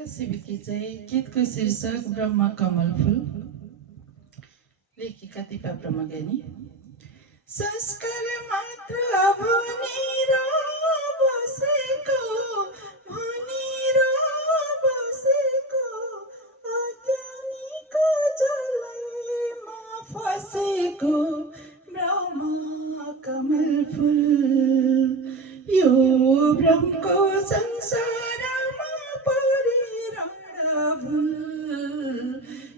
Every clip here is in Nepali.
शिविकी चाहिँ गीतको शीर्षक ब्रह्म कमल फूल, लेखिका दिपा ब्रह्मज्ञानी। संस्कार मात्र भनेर बसेको अज्ञानीको जलैमा फसेको ब्रह्म कमल फूल, यो ब्रह्मको संसारमा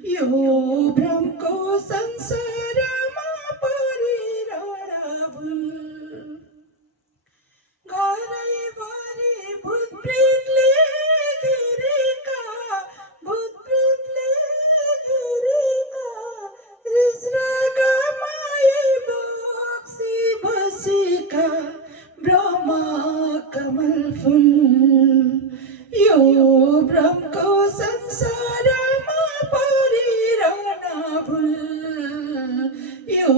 यो ब्रह्मको संसारमा परिरहभुल, घरैभरि भूतप्रेतले घेरेका रिसरागमा बक्सी बसेका ब्रह्म कमल फूल, यो ब्रह्मको संसारमा परिरहभुल, यो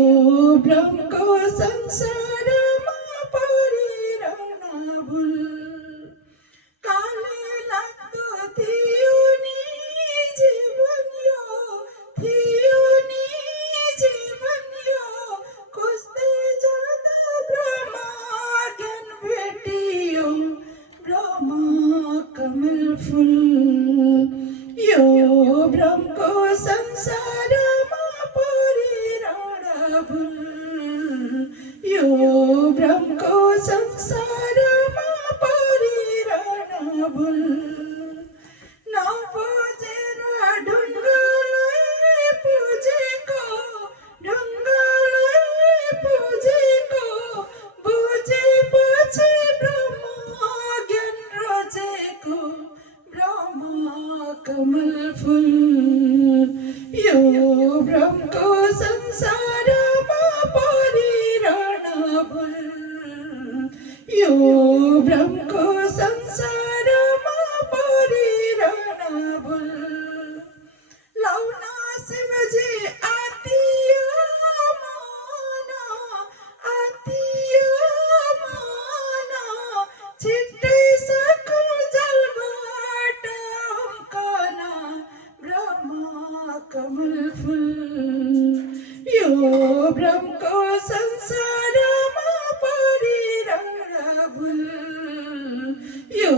ब्रह्मको संसारमा परिरहभुल। काले लाग्दो थियो नि जीवन यो, खोज्दै जाँदा ब्रह्म ज्ञान भेटियो ब्रह्म कमल फूल, यो ब्रह्मको संसारमा परिरहभुल, यो ब्रह्मको संसारमा परिरहभुल। नबुझेर ढुङ्गालाई पुजेको बुझेपछि ब्रह्म ज्ञान रोजेको ब्रह्म कमल फूल, यो ब्रह्मको संसारमा परिरहभुल, यो ब्रह्मको संसारमा परिरहभुल। लाउन शिवजी आतियो मन, छिट्टै सकौँ जलबाट उम्कन ब्रह्म कमल फूल, यो ब्रह्मको संसारमा परिरहभुल, यो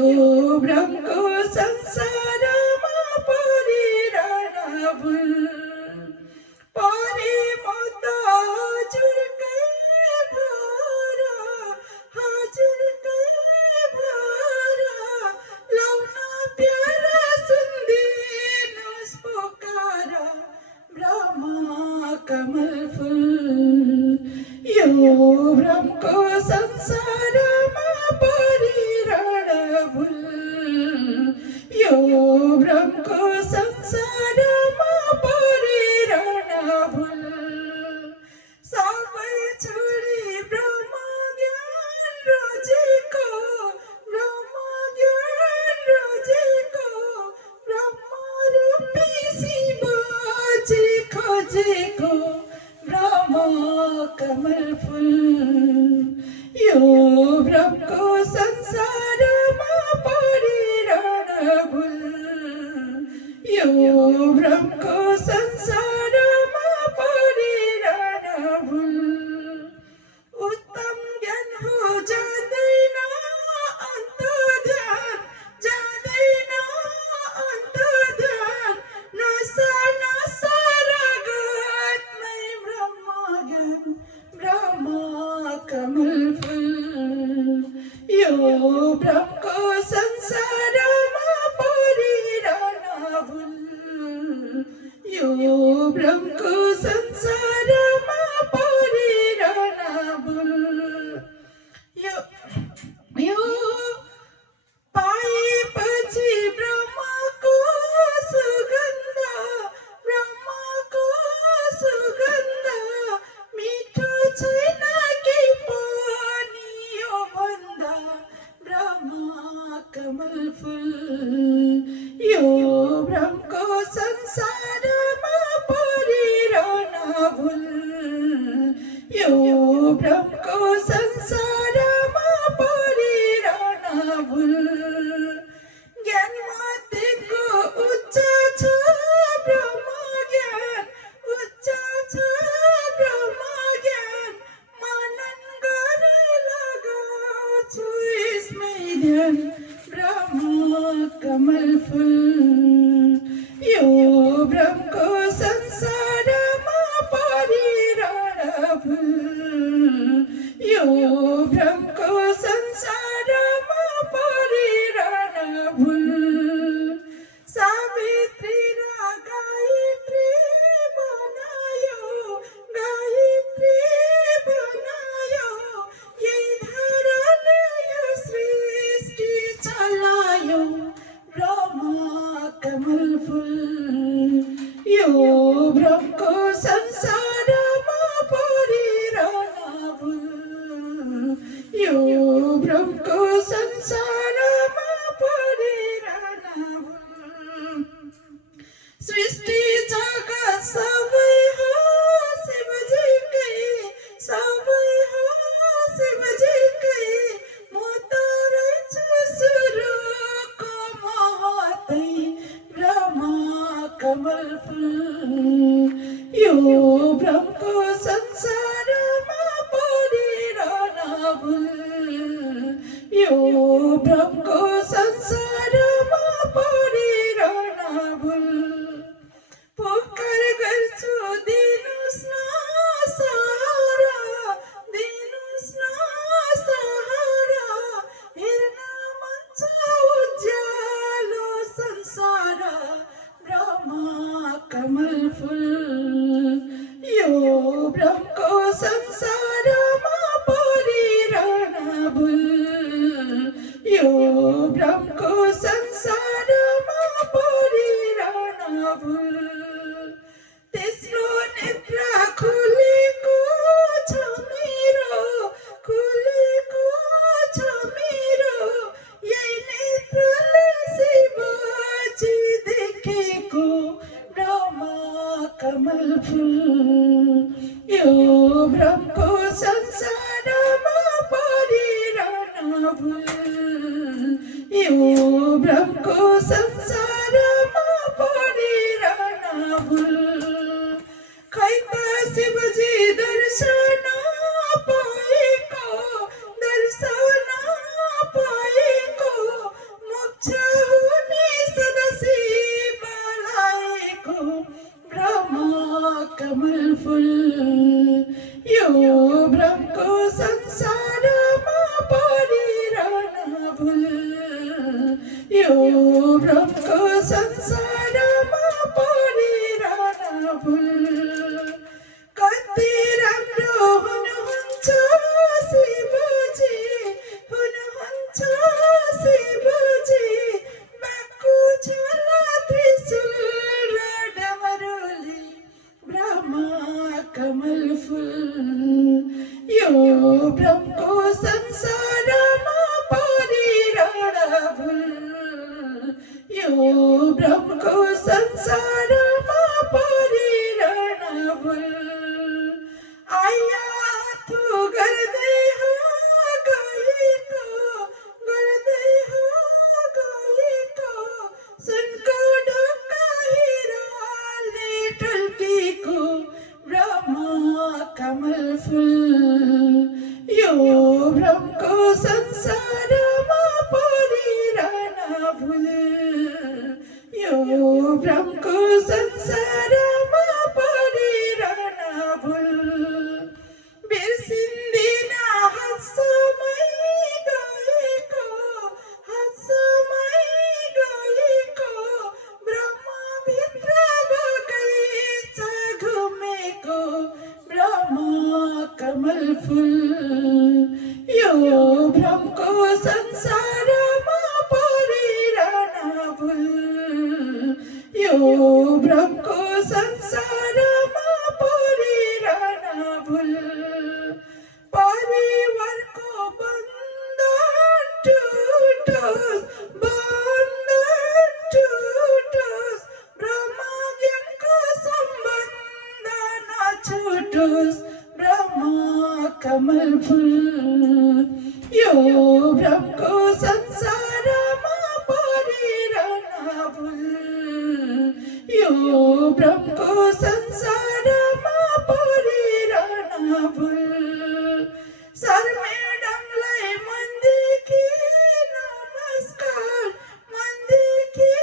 ब्रह्मको संसारमा परिरहभुल। परे म त हजुरकै भर लाउन प्यारा सुन्दिनुहोस् पुकार ब्रह्म कमल फूल, यो ब्रह्मको संसारमा परिरहभुल, यो ब्रह्मको संसारमा परिरहभुल। सबै छोडी ब्रह्म ज्ञान रोजेको ब्रह्मरूपी शिवजी खोजेको ब्रह्म कमल फूल, यो ब्रह्मको संसारमा परिरहभुल, यो ब्रह्मको संसारमा परिरहभुल। उत्तम ज्ञान हो जाँदैन अन्त ध्यान, नसा रगतमै ब्रह्म ज्ञान ब्रह्म कमल फूल, यो ब्रह्मको संसारमा परिरहभुल, यो कमल फुल यो ब्रह्मको संसारमा परिरहन फुल यो ब्रह्मको संसारमा परिरहन फुल सावित्री र गायत्री बनायो गायत्री बनायो यही धराले यो सृष्टि चलायो ब्रह्म कमल फुल यो ब्रह्मको संसारमा परिरहन फुल यो ब्रह्मको संसारमा परिरहन फुल सृष्टि जगत सबै हो शिवजीकै सबै हो शिवजीकै म त रहेछु सुरुको महतै ब्रह्म कमल फुल यो ब्रह्मको संसारमा परिरहन फुल यो ब्रह्मको संसारमा परिरहन फुल पुकार गर्छु दिनुस् न सहारा दिनुस् न सहारा हेर्न मन छ उज्यालो संसार ब्रह्म कमल फुल यो ब्रह्मको संसारमा परिरहन फुल यो ब्रह्मको संसारमा परिरहन फुल तेस्रो नेत्र खुलेको छ मेरो खुलेको छ मेरो यही नेत्रले शिवजी देखेको ब्रह्म कमल फुल यो ब्रह्मको संसारमा परिरहन फुल यो ब्रह्मको संसारमा परिरहन फुल खै त शिवजी दर्शन पाएको मोक्ष हुने सदा शिवलाएको ब्रह्म कमल फुल यो ब्रह्मको संसारमा परिरहन फुल यो ब्रह्मको संसारमा परिरहन फुल कति राम्रो हुनुहुन्छ शिवजी हुनुहुन्छ शिवजी बाक्को छाला त्रिशूल र डमरुले ब्रह्म कमल फुल यो ब्रह्मको संसारमा परिरहन फुल यो ब्रह्मको संसारमा परिरहन फुल आया थु गर्दै हो गएको सुनको ढोका हिराले टल्केको ब्रह्म कमल फुल यो ब्रह्मको संसारमा परिरहन फुल यो ब्रह्मको संसारमा परिरहन फुल बिर्सिँदैन हातसमै गएको ब्रह्मभित्र बगैँचा घुमेको ब्रह्म कमल फुल यो ब्रह्मको संसारमा परिरहन फुल यो ब्रह्मको संसारमा परिरहन फुल परिवारको बन्धन टुटोस् ब्रह्म ज्ञानको सम्बन्ध नछुटोस् ब्रह्म कमल फुल यो ब्रह्मको संसारमा परिरहन फुल यो ब्रह्मको संसारमा परिरहन फुल सर म्याडमलाई मनदेखि नमस्कार मनदेखि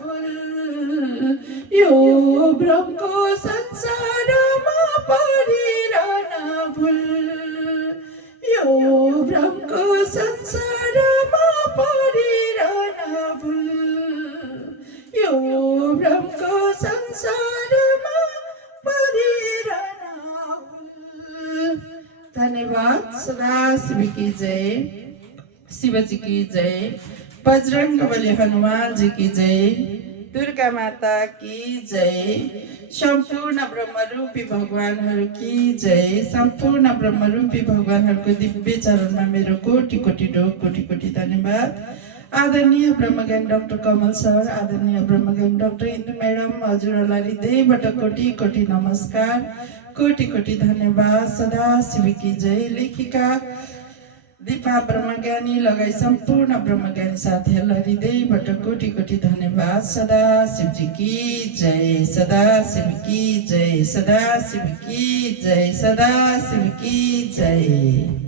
भुल यो भ्रमको संसारमा परिरहन भुल यो भ्रमको संसारमा परिरहन भुल यो भ्रमको संसारमा परिरहन भुल। धन्यवाद। सदा शिव की जय, शिवजी की जय, बजरंगबली हनुमान जी की जय, दुर्गा माता की जय, सम्पूर्ण ब्रह्मरूपी भगवानहरू की जय, सम्पूर्ण ब्रह्मरूपी भगवानहरूको दिव्य चरणमा मेरो कोटि कोटि ढोक कोटि कोटि धन्यवाद। आदरणीय ब्रह्मज्ञानी डाक्टर कमल सर, आदरणीय ब्रह्मज्ञानी डाक्टर इन्दु म्याडम, हजुरहरूलाई हृदयबाट कोटि कोटि नमस्कार, कोटि कोटि धन्यवाद। सदा शिव की जय। लेखिका दीपा ब्रह्मज्ञानी लगाई सम्पूर्ण ब्रह्मज्ञानी साथीहरूलाई हृदयबाट कोटि कोटि धन्यवाद। सदा शिवजी की जय, सदा शिव की जय, सदा शिव की जय, सदा शिव की जय।